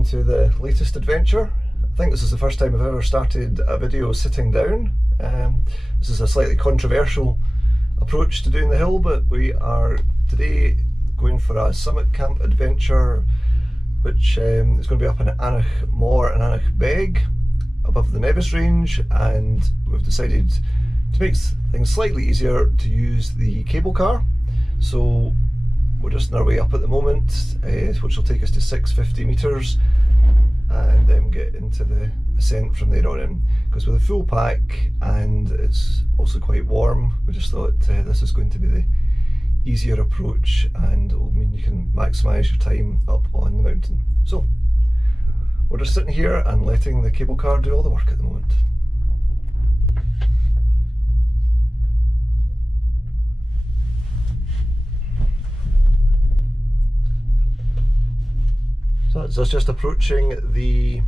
welcome to the latest adventure. I think this is the first time I've ever started a video sitting down. This is a slightly controversial approach to doing the hill, but we are today going for a summit camp adventure which is going to be up in Aonach Mor and Aonach Beag above the Nevis Range, and we've decided to make things slightly easier to use the cable car. So we're just on our way up at the moment, which will take us to 650 metres, and then get into the ascent from there on in. Because with a full pack and it's also quite warm, we just thought this is going to be the easier approach, and it will mean you can maximise your time up on the mountain. So we're just sitting here and letting the cable car do all the work at the moment. So that's us just approaching the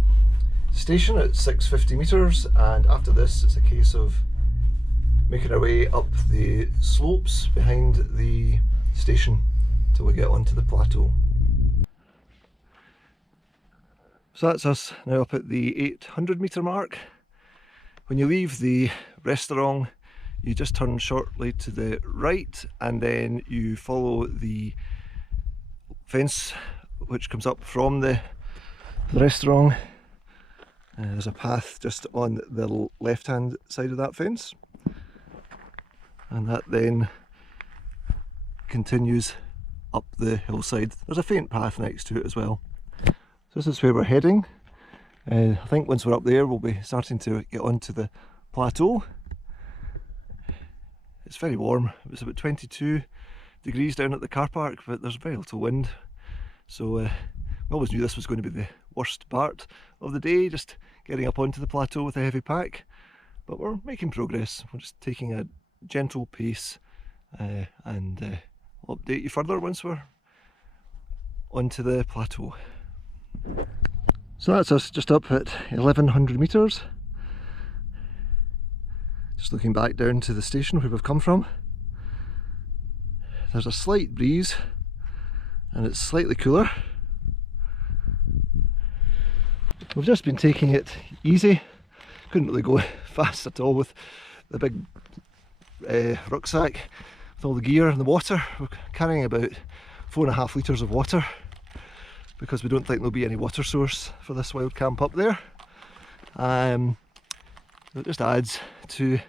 station at 650 metres, and after this it's a case of making our way up the slopes behind the station till we get onto the plateau. So that's us now up at the 800 metre mark. When you leave the restaurant, you just turn shortly to the right and then you follow the fence which comes up from the restaurant. There's a path just on the left hand side of that fence, and that then continues up the hillside. There's a faint path next to it as well. So this is where we're heading. I think once we're up there we'll be starting to get onto the plateau. It's very warm. It was about 22 degrees down at the car park, but there's very little wind. So we always knew this was going to be the worst part of the day, just getting up onto the plateau with a heavy pack. But we're making progress. We're just taking a gentle pace, and I'll update you further once we're onto the plateau. So that's us just up at 1100 metres. Just looking back down to the station where we've come from. There's a slight breeze and it's slightly cooler. We've just been taking it easy. Couldn't really go fast at all with the big rucksack with all the gear and the water. We're carrying about 4.5 litres of water because we don't think there'll be any water source for this wild camp up there. It just adds to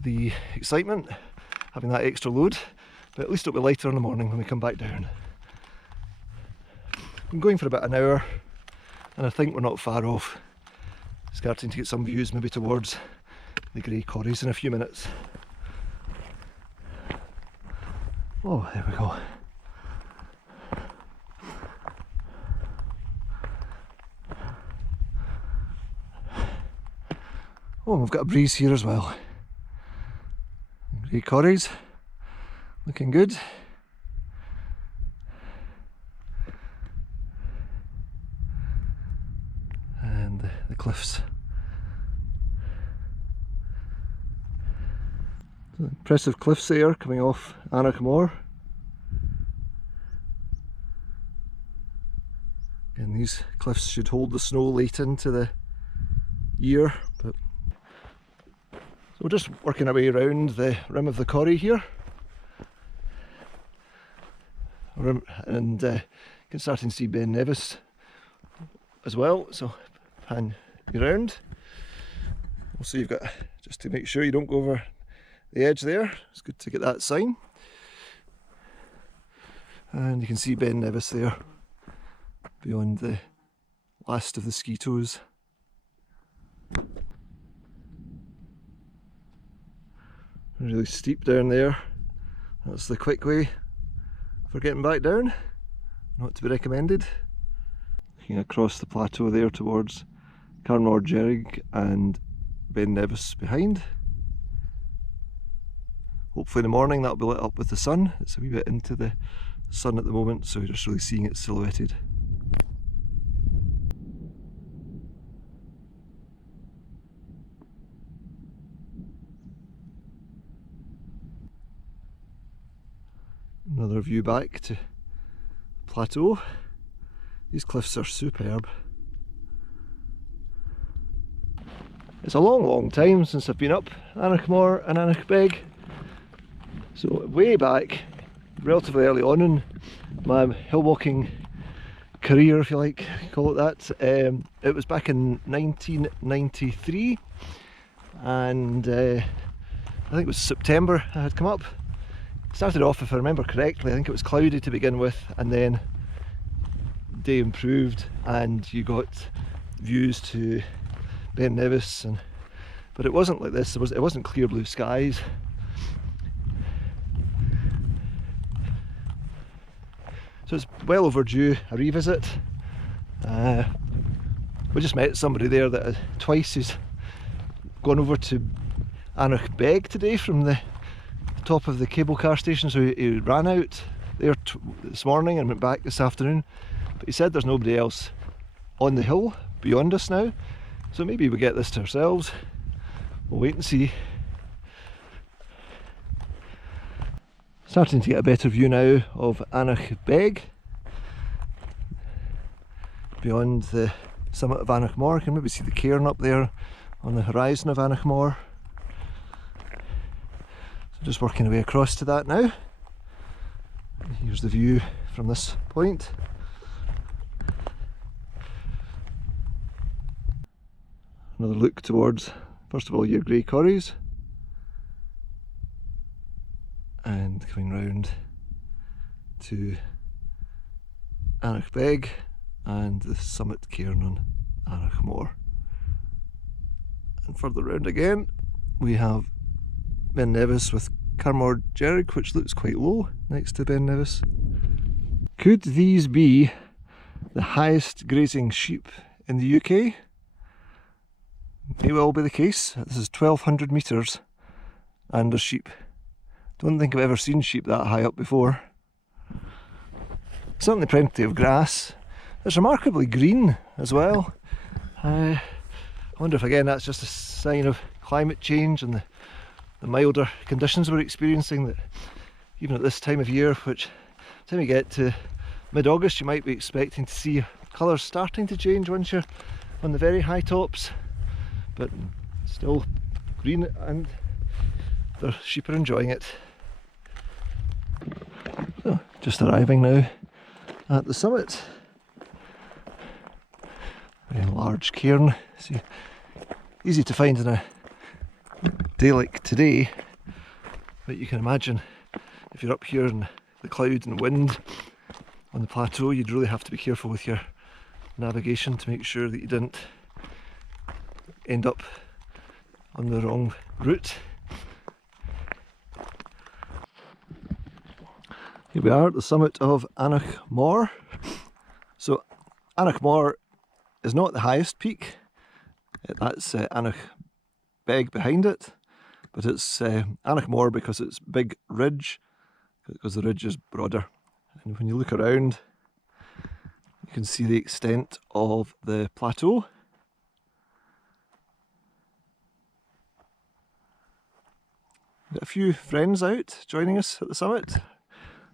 the excitement having that extra load, but at least it'll be lighter in the morning when we come back down. Been going for about an hour and I think we're not far off. Starting to get some views maybe towards the grey corries in a few minutes. Oh, there we go. Oh, we've got a breeze here as well. Grey corries, looking good. And the cliffs. Impressive cliffs there coming off Aonach Mor. And these cliffs should hold the snow late into the year. But so we're just working our way around the rim of the corrie here. And you can start to see Ben Nevis as well, so pan you around. Also you've got, just to make sure you don't go over the edge there, it's good to get that sign. And you can see Ben Nevis there beyond the last of the ski toes. Really steep down there. That's the quick way for getting back down, not to be recommended. Looking across the plateau there towards Aonach Beag and Ben Nevis behind. Hopefully in the morning that'll be lit up with the sun. It's a wee bit into the sun at the moment, so you're just really seeing it silhouetted. Another view back to the plateau. These cliffs are superb. It's a long time since I've been up Aonach Mor and Aonach Beag. So way back, relatively early on in my hill walking career, if you like, call it that. It was back in 1993, and I think it was September I had come up. Started off, if I remember correctly, I think it was cloudy to begin with, and then the day improved and you got views to Ben Nevis, but it wasn't like this. It wasn't clear blue skies. So it's well overdue a revisit. We just met somebody there that twice has gone over to Aonach Beag today from the top of the cable car station, so he ran out there this morning and went back this afternoon. But he said there's nobody else on the hill beyond us now, so maybe we get this to ourselves. We'll wait and see. Starting to get a better view now of Aonach Beag. Beyond the summit of Aonach Mor, you can maybe see the cairn up there on the horizon of Aonach Mor. So just working our way across to that now. Here's the view from this point. Another look towards, first of all, your grey corries, and coming round to Aonach Beag and the summit cairn on Aonach Mor. And further round again we have Ben Nevis with Carmor Gerrig, which looks quite low next to Ben Nevis. Could these be the highest grazing sheep in the UK? May well be the case. This is 1200 metres and there's sheep. Don't think I've ever seen sheep that high up before. Certainly plenty of grass. It's remarkably green as well. I wonder if again that's just a sign of climate change and the milder conditions we're experiencing, that even at this time of year, which time you get to mid-August, you might be expecting to see colours starting to change once you're on the very high tops, but still green, and the sheep are enjoying it. So, just arriving now at the summit. Very large cairn, see, easy to find in a day like today, but you can imagine if you're up here in the cloud and wind on the plateau, you'd really have to be careful with your navigation to make sure that you didn't end up on the wrong route. Here we are at the summit of Aonach Mor. So Aonach Mor is not the highest peak, that's Aonach Beag behind it, but it's Aonach Mor because it's big ridge, because the ridge is broader. And when you look around, you can see the extent of the plateau. Got a few friends out joining us at the summit.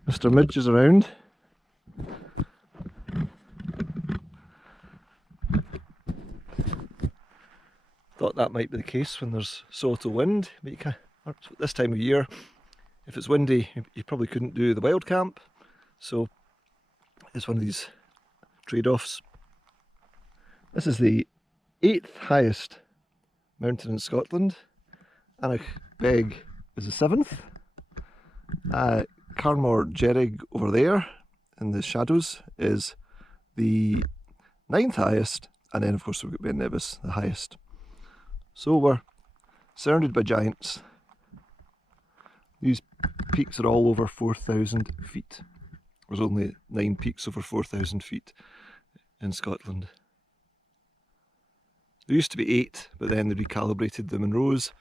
Mr. Midge is around. Thought that might be the case when there's so little wind, but you can't, this time of year, if it's windy, you probably couldn't do the wild camp, so it's one of these trade-offs. This is the 8th highest mountain in Scotland. Aonach Beag is the 7th. Carmor Gerrig over there in the shadows is the 9th highest, and then of course we've got Ben Nevis, the highest. So we're surrounded by giants. These peaks are all over 4,000 feet. There's only 9 peaks over 4,000 feet in Scotland. There used to be 8, but then they recalibrated the Munros,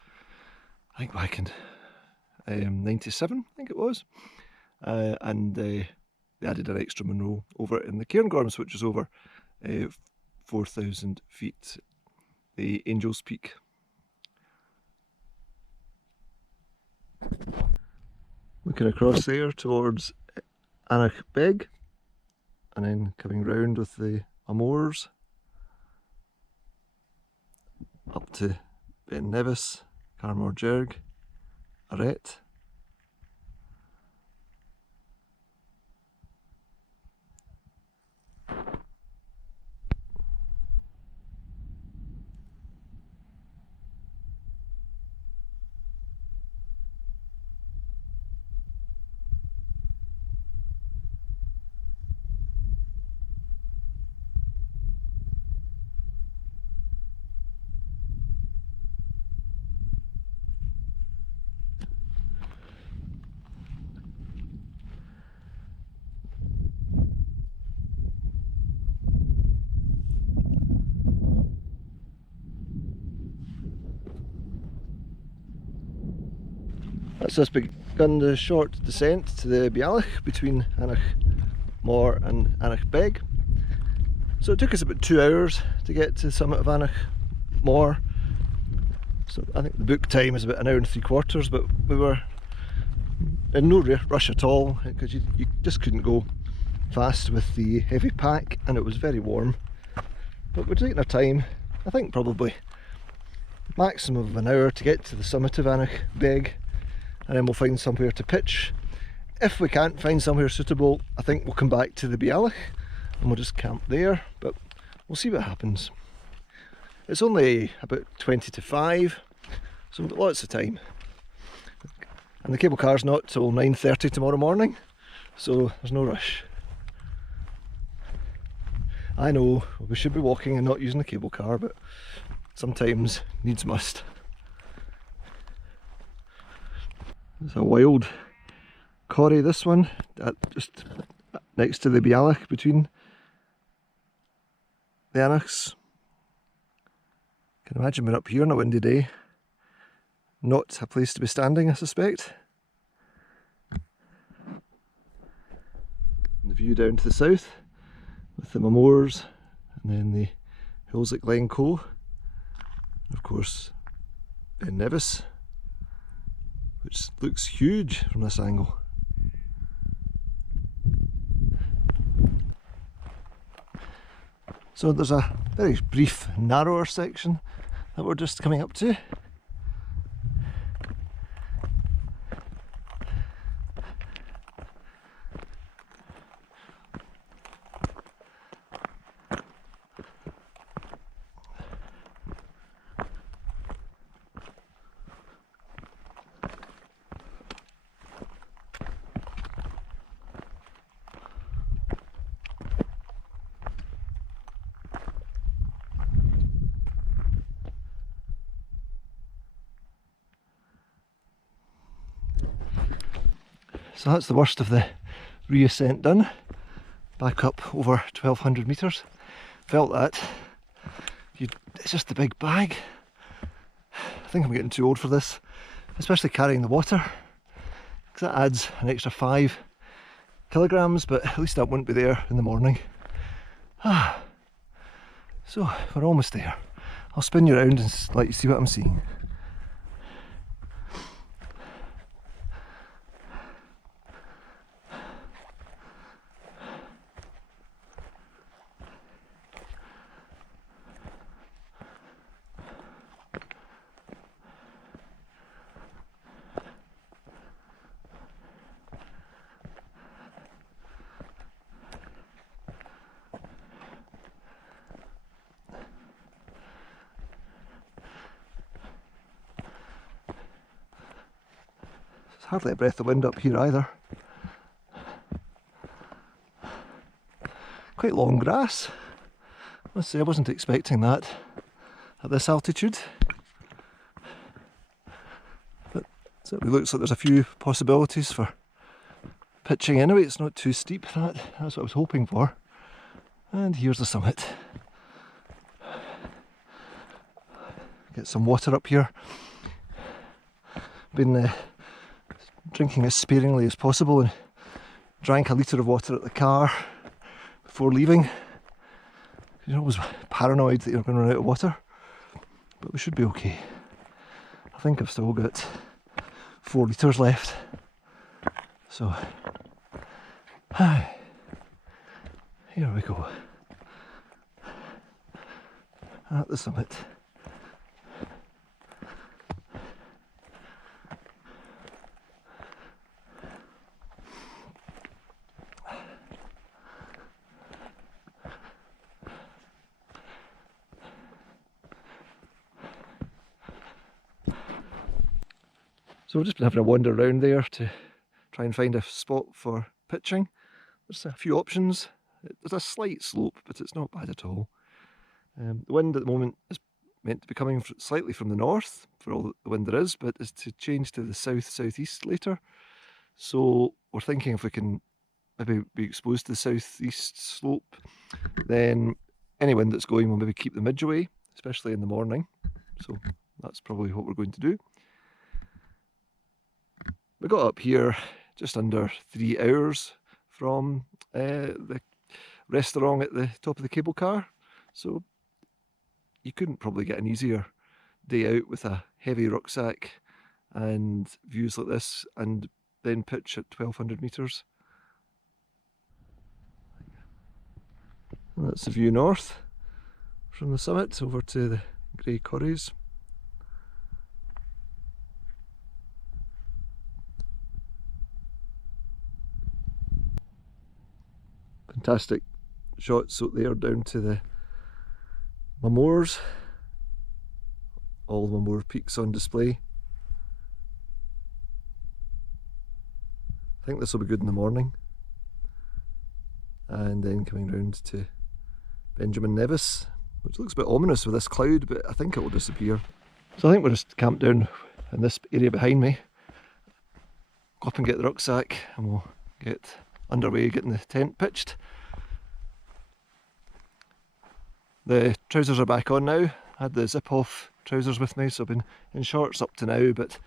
I think back in 97, I think it was. And they added an extra Munro over in the Cairngorms, which is over 4,000 feet, the Angel's Peak. Looking across there towards Aonach Beag, and then coming round with the Mors up to Nevis, Mor Arret. That's just begun the short descent to the Beag between Aonach Mor and Aonach Beag. So it took us about 2 hours to get to the summit of Aonach Mor. So I think the book time is about 1 hour and 3/4, but we were in no rush at all because you just couldn't go fast with the heavy pack, and it was very warm. But we're taking our time. I think probably maximum of 1 hour to get to the summit of Aonach Beag, and then we'll find somewhere to pitch. If we can't find somewhere suitable, I think we'll come back to the Beag and we'll just camp there, but we'll see what happens. It's only about 20 to 5, so we've got lots of time. And the cable car's not till 9:30 tomorrow morning, so there's no rush. I know we should be walking and not using the cable car, but sometimes needs must. It's a wild corrie, this one, just next to the Beag between the Aonachs. Can imagine we're up here on a windy day. Not a place to be standing, I suspect. And the view down to the south with the Mors and then the hills at Glencoe. Of course, in Nevis, which looks huge from this angle. So there's a very brief, narrower section that we're just coming up to. So that's the worst of the reascent done. Back up over 1200 metres. Felt that. It's just the big bag. I think I'm getting too old for this, especially carrying the water, because that adds an extra 5 kilograms, but at least that won't be there in the morning. So we're almost there. I'll spin you around and let you see what I'm seeing. Hardly a breath of wind up here either. Quite long grass. I must say I wasn't expecting that at this altitude. But it certainly looks like there's a few possibilities for pitching anyway. It's not too steep. That's what I was hoping for. And here's the summit. Get some water up here. Been drinking as sparingly as possible and drank a litre of water at the car before leaving. You're always paranoid that you're going to run out of water, but we should be okay. I think I've still got 4 litres left, so Here we go. At the summit. So we've just been having a wander around there to try and find a spot for pitching. There's a few options. There's a slight slope, but it's not bad at all. The wind at the moment is meant to be coming slightly from the north, for all the wind there is, but is to change to the south-southeast later. So we're thinking if we can maybe be exposed to the southeast slope, then any wind that's going will maybe keep the midge away, especially in the morning. So that's probably what we're going to do. We got up here just under 3 hours from the restaurant at the top of the cable car, so you couldn't probably get an easier day out with a heavy rucksack and views like this, and then pitch at 1200 metres. That's the view north from the summit over to the grey corries. Fantastic shots out there down to the Mors. All the Mor peaks on display. I think this will be good in the morning. And then coming round to Benjamin Nevis, which looks a bit ominous with this cloud, but I think it will disappear. So I think we'll just camp down in this area behind me. Go up and get the rucksack and we'll get underway getting the tent pitched. The trousers are back on now. I had the zip off trousers with me, so I've been in shorts up to now, but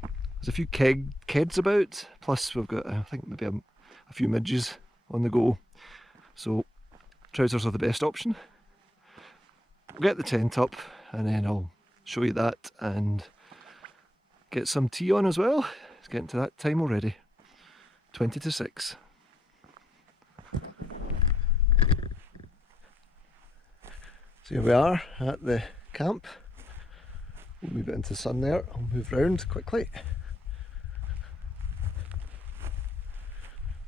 there's a few keds about, plus we've got I think maybe a few midges on the go, so trousers are the best option. We'll get the tent up and then I'll show you that and get some tea on as well. It's getting to that time already. 20 to 6. So here we are at the camp. We'll move it into the sun there. I'll move round quickly.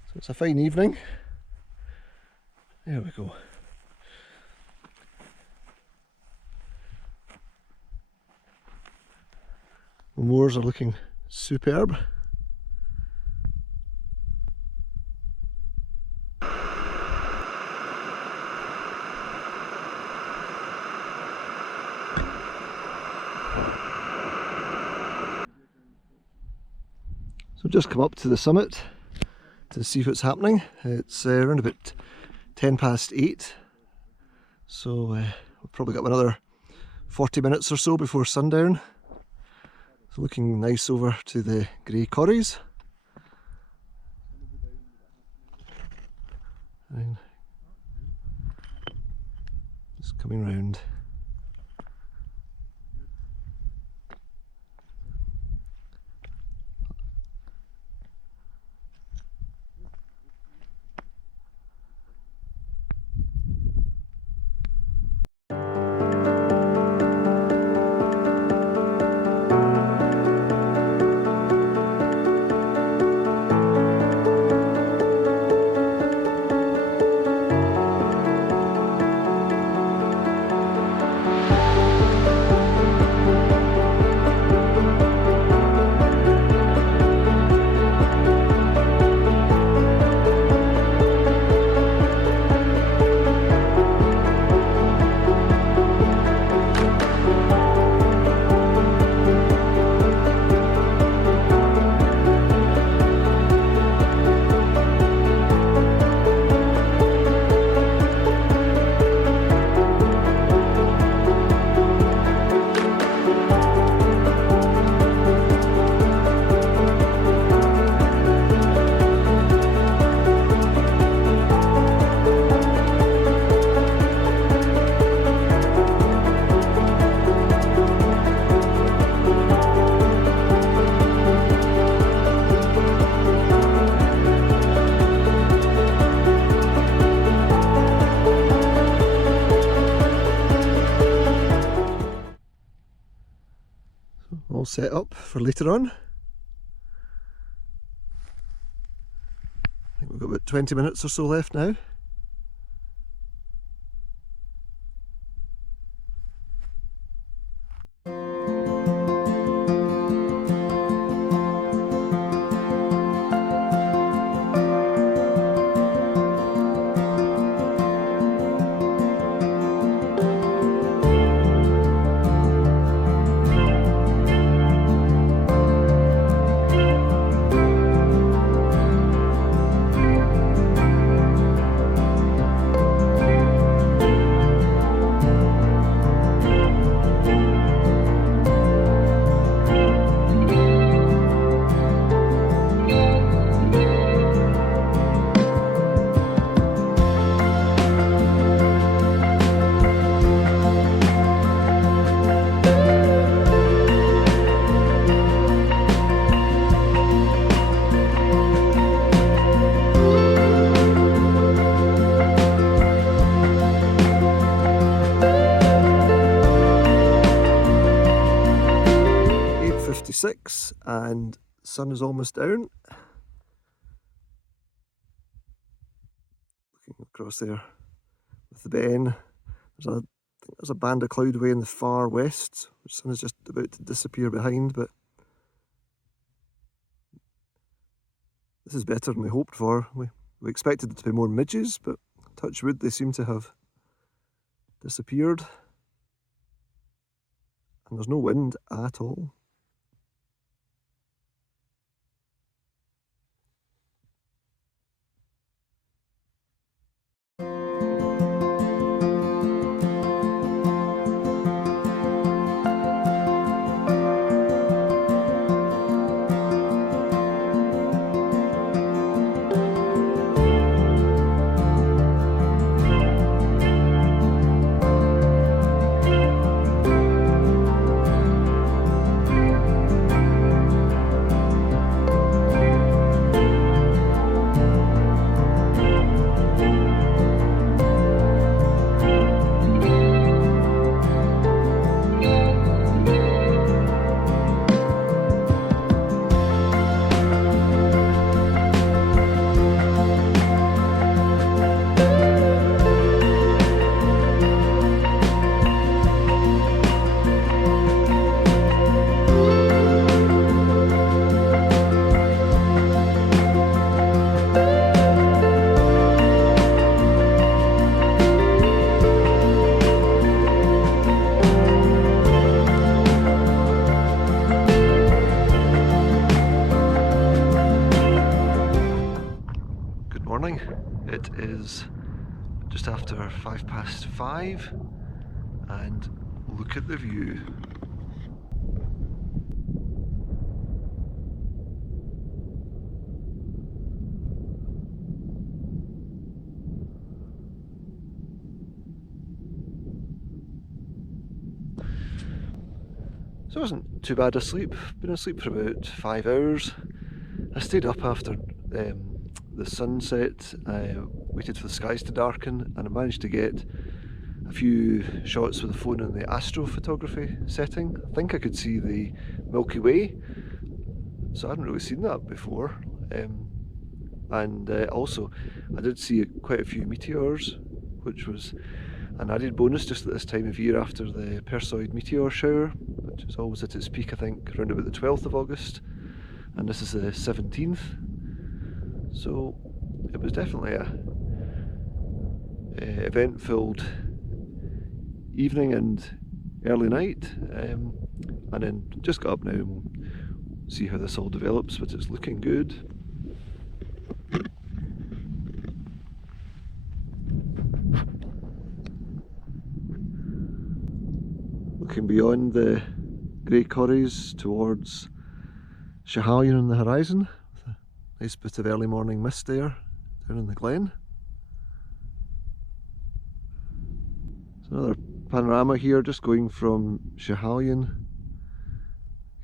So it's a fine evening. There we go. The moors are looking superb. So just come up to the summit to see what's happening. It's around about 10 past 8, so we've probably got another 40 minutes or so before sundown. So looking nice over to the grey corries. And just coming round. set up for later on. I think we've got about 20 minutes or so left now. And sun is almost down. Looking across there with the Ben, there's a band of cloud away in the far west, which the sun is just about to disappear behind, but this is better than we hoped for. We expected it to be more midges, but touch wood, they seem to have disappeared. And there's no wind at all. It is just after 5:05 and look at the view. So it wasn't too bad asleep. Been asleep for about 5 hours. I stayed up after the sunset. I waited for the skies to darken, and I managed to get a few shots with the phone in the astrophotography setting. I think I could see the Milky Way, so I hadn't really seen that before. And also I did see quite a few meteors, which was an added bonus just at this time of year after the Perseid meteor shower, which is always at its peak I think around about the 12th of August, and this is the 17th. So it was definitely a event-filled evening and early night, and then just got up now and we'll see how this all develops, but it's looking good. Looking beyond the grey corries towards Schiehallion on the horizon, with a nice bit of early morning mist there down in the glen. There's another panorama here, just going from Schiehallion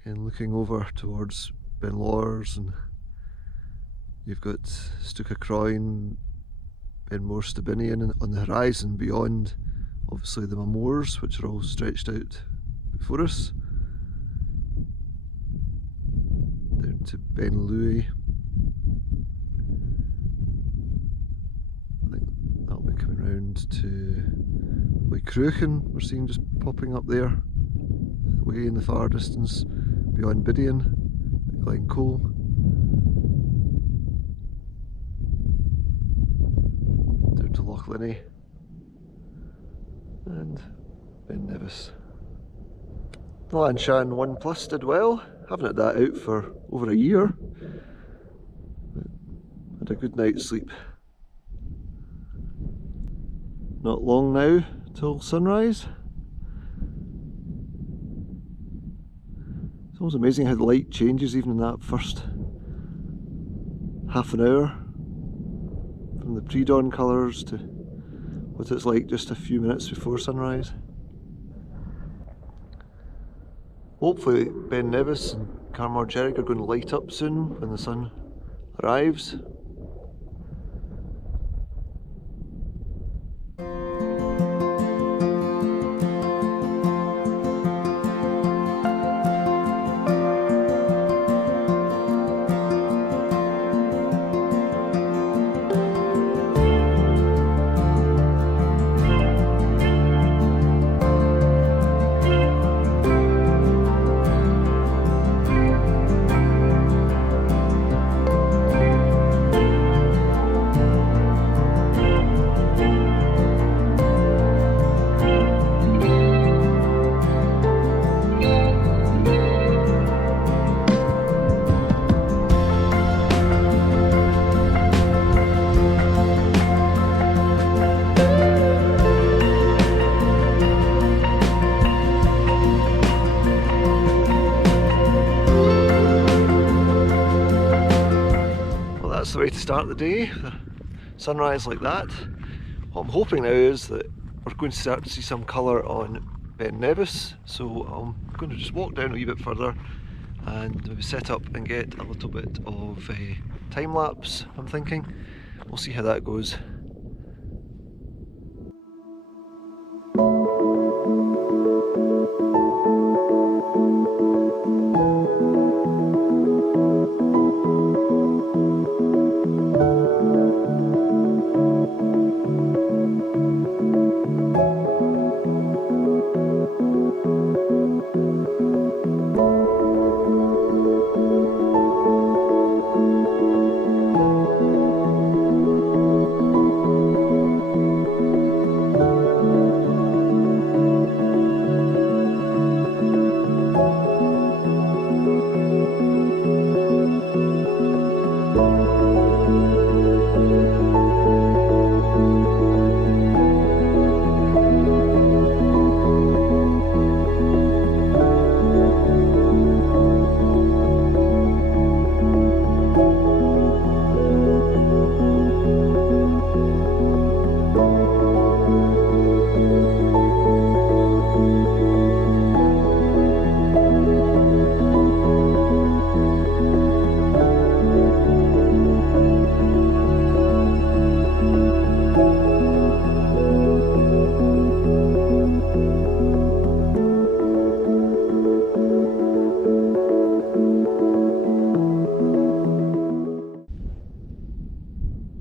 and looking over towards Ben Lawers, and you've got Stuca Croin, Ben Mor Stabinian on the horizon beyond, obviously the moors which are all stretched out before us. to Ben Louis. I think that'll be coming round to Cruachan, we're seeing just popping up there, way in the far distance, beyond Bidian, Glencoe. Down to Loch Linney and Ben Nevis. The Lanshan 1 Plus did well. Haven't had that out for over a year. Had a good night's sleep. Not long now till sunrise. It's always amazing how the light changes even in that first half an hour, from the pre-dawn colours to what it's like just a few minutes before sunrise. Hopefully Ben Nevis and Carmor Jerrig are going to light up soon when the sun arrives. That's the way to start the day, the sunrise like that. What I'm hoping now is that we're going to start to see some colour on Ben Nevis, so I'm going to just walk down a wee bit further and maybe set up and get a little bit of a time lapse, I'm thinking. We'll see how that goes.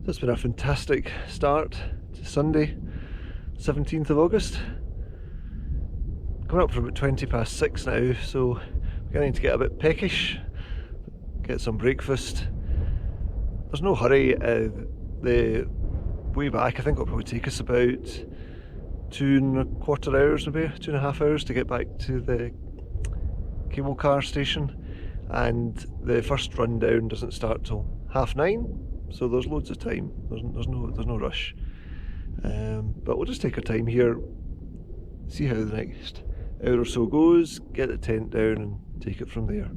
It's been a fantastic start to Sunday, 17th of August. Coming up for about 6:20 now, so we're beginning to get a bit peckish, get some breakfast. There's no hurry. The way back, I think it'll probably take us about 2¼ hours, maybe 2.5 hours to get back to the cable car station, and the first run down doesn't start till 9:30. So there's loads of time. There's no rush. But we'll just take our time here, see how the next hour or so goes, get the tent down and take it from there.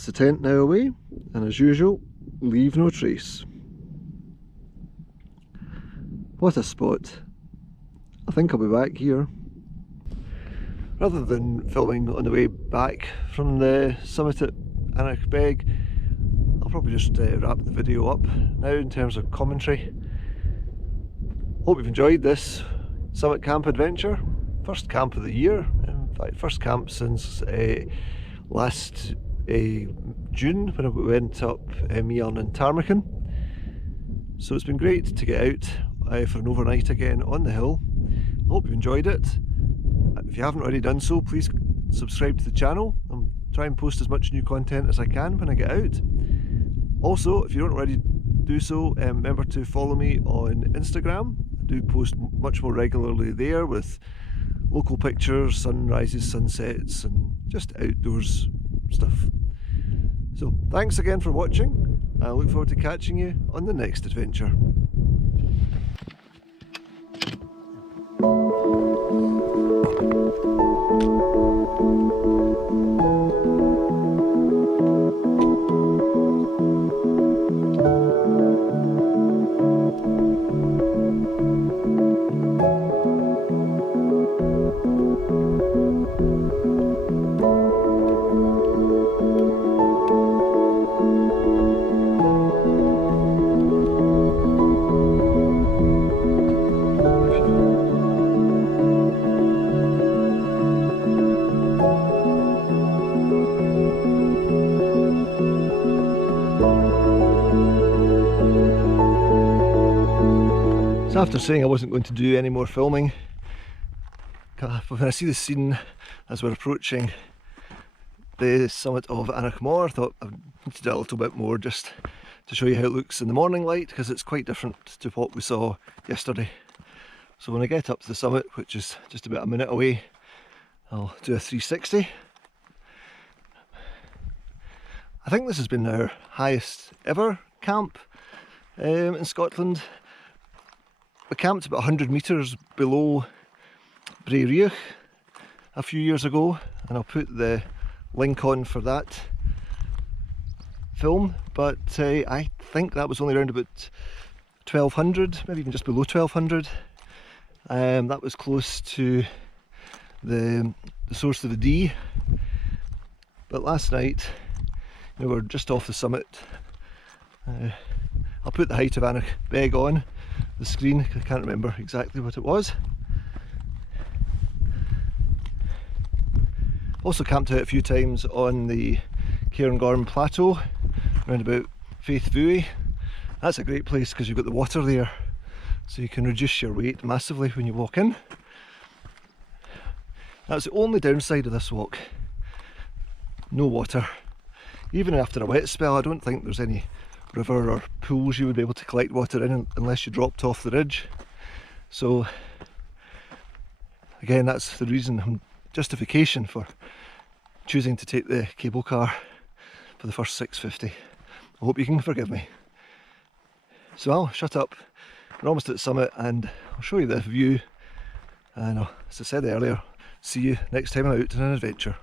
That's the tent now away, and as usual, leave no trace. What a spot. I think I'll be back here. Rather than filming on the way back from the summit at Aonach Beag, I'll probably just wrap the video up now in terms of commentary. Hope you've enjoyed this summit camp adventure. First camp of the year, in fact first camp since last June when I went up Meon and Ptarmigan. So it's been great to get out for an overnight again on the hill. I hope you've enjoyed it. If you haven't already done so, please subscribe to the channel. I'll try and post as much new content as I can when I get out. Also, if you don't already do so, remember to follow me on Instagram. I do post much more regularly there with local pictures, sunrises, sunsets, and just outdoors stuff. So thanks again for watching. I look forward to catching you on the next adventure. So after saying I wasn't going to do any more filming, when I see the scene as we're approaching the summit of Aonach Mor, I thought I need to do a little bit more just to show you how it looks in the morning light, because it's quite different to what we saw yesterday. So when I get up to the summit, which is just about a minute away, I'll do a 360. I think this has been our highest ever camp in Scotland. We camped about 100 metres below Bray Riach a few years ago, and I'll put the link on for that film, but I think that was only around about 1200, maybe even just below 1200. That was close to the source of the Dee, but last night we were just off the summit. I'll put the height of Aonach Beag on the screen, I can't remember exactly what it was. Also camped out a few times on the Cairngorm Plateau around about Faith Buoy. That's a great place because you've got the water there, so you can reduce your weight massively when you walk in. That's the only downside of this walk. No water. Even after a wet spell, I don't think there's any river or pools you would be able to collect water in unless you dropped off the ridge. So again, that's the reason, justification for choosing to take the cable car for the first 650. I hope you can forgive me. So I'll shut up. We're almost at the summit and I'll show you the view, and as I said earlier, see you next time I'm out on an adventure.